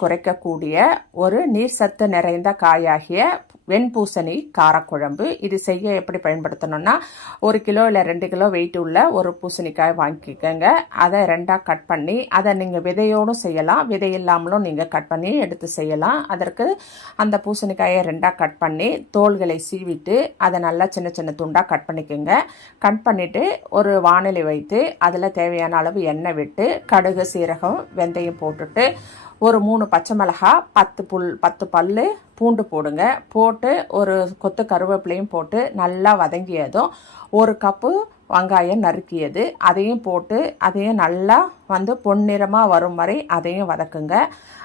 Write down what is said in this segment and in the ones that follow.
குறைக்கக்கூடிய ஒரு நீர் சத்து நிறைந்த காயாகிய வெண்பூசணி காரக்குழம்பு. இது செய்ய எப்படி பயன்படுத்தணும்னா ஒரு கிலோ இல்லை ரெண்டு கிலோ வெயிட் உள்ள ஒரு பூசணிக்காய் வாங்கிக்கோங்க. அதை ரெண்டாக கட் பண்ணி அதை நீங்கள் விதையோடும் செய்யலாம். விதை இல்லாமலும் நீங்கள் கட் பண்ணி எடுத்து செய்யலாம். அதற்கு அந்த பூசணிக்காயை ரெண்டாக கட் பண்ணி தோள்களை சீவிட்டு அதை நல்லா சின்ன சின்ன துண்டாக கட் பண்ணிக்கோங்க. கட் பண்ணிவிட்டு ஒரு வானிலை வைத்து அதில் தேவையான அளவு எண்ணெய் விட்டு கடுகு சீரகம் வெந்தயம் போட்டுட்டு ஒரு மூணு பச்சை மிளகா பத்து புல் பத்து பல் பூண்டு போடுங்க. போட்டு ஒரு கொத்து கருவேப்பிலையும் போட்டு நல்லா வதங்கியதும் ஒரு கப்பு வெங்காயம் நறுக்கியது. அதையும் போட்டு அதையும் நல்லா வந்து பொன்னிறமாக வரும் வரை அதையும் வதக்குங்க.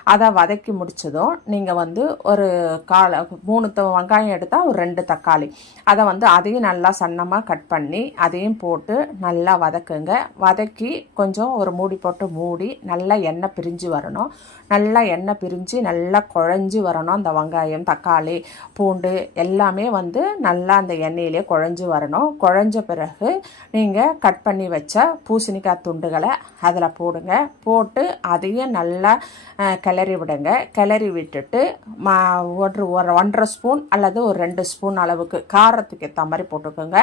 அதை வதக்கி முடிச்சதும் நீங்கள் வந்து ஒரு கால மூணு த- வெங்காயம் எடுத்தால் ஒரு ரெண்டு தக்காளி. அதை வந்து அதையும் நல்லா சன்னமாக கட் பண்ணி அதையும் போட்டு நல்லா வதக்குங்க. வதக்கி கொஞ்சம் ஒரு மூடி போட்டு மூடி நல்லா எண்ணெய் பிரிஞ்சு வரணும். நல்லா எண்ணெய் பிரிஞ்சு நல்லா குழஞ்சி வரணும் அந்த வெங்காயம் தக்காளி பூண்டு எல்லாமே வந்து நல்லா அந்த எண்ணெயிலே குழஞ்சி வரணும். குழஞ்ச பிறகு நீங்கள் கட் பண்ணி வச்ச பூசணிக்காய் துண்டுகளை அதில் போடுங்க. போட்டு அதையும் நல்லா கிளறி விடுங்க. கிளறி விட்டுட்டு மா ஒரு ஒரு ஒன்றரை ஸ்பூன் அல்லது ஒரு ரெண்டு ஸ்பூன் அளவுக்கு காரத்துக்கு ஏற்ற மாதிரி போட்டுக்கோங்க.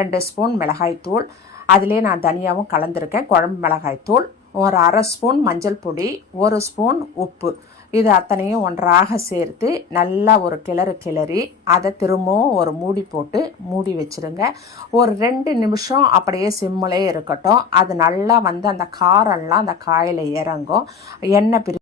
ரெண்டு ஸ்பூன் மிளகாய்த்தூள் அதிலே நான் தனியாகவும் கலந்துருக்கேன். குழம்பு மிளகாய்த்தூள் ஒரு அரை ஸ்பூன் மஞ்சள் பொடி. ஒரு ஸ்பூன் உப்பு. இது அத்தனையும் ஒன்றாக சேர்த்து நல்லா ஒரு கிளறு கிளறி அதை திரும்பவும் ஒரு மூடி போட்டு மூடி வச்சிருங்க. ஒரு ரெண்டு நிமிஷம் அப்படியே சிம்மிலே இருக்கட்டும். அது நல்லா வந்து அந்த காரெல்லாம் அந்த காயில் இறங்கும். எண்ணெய் பிரி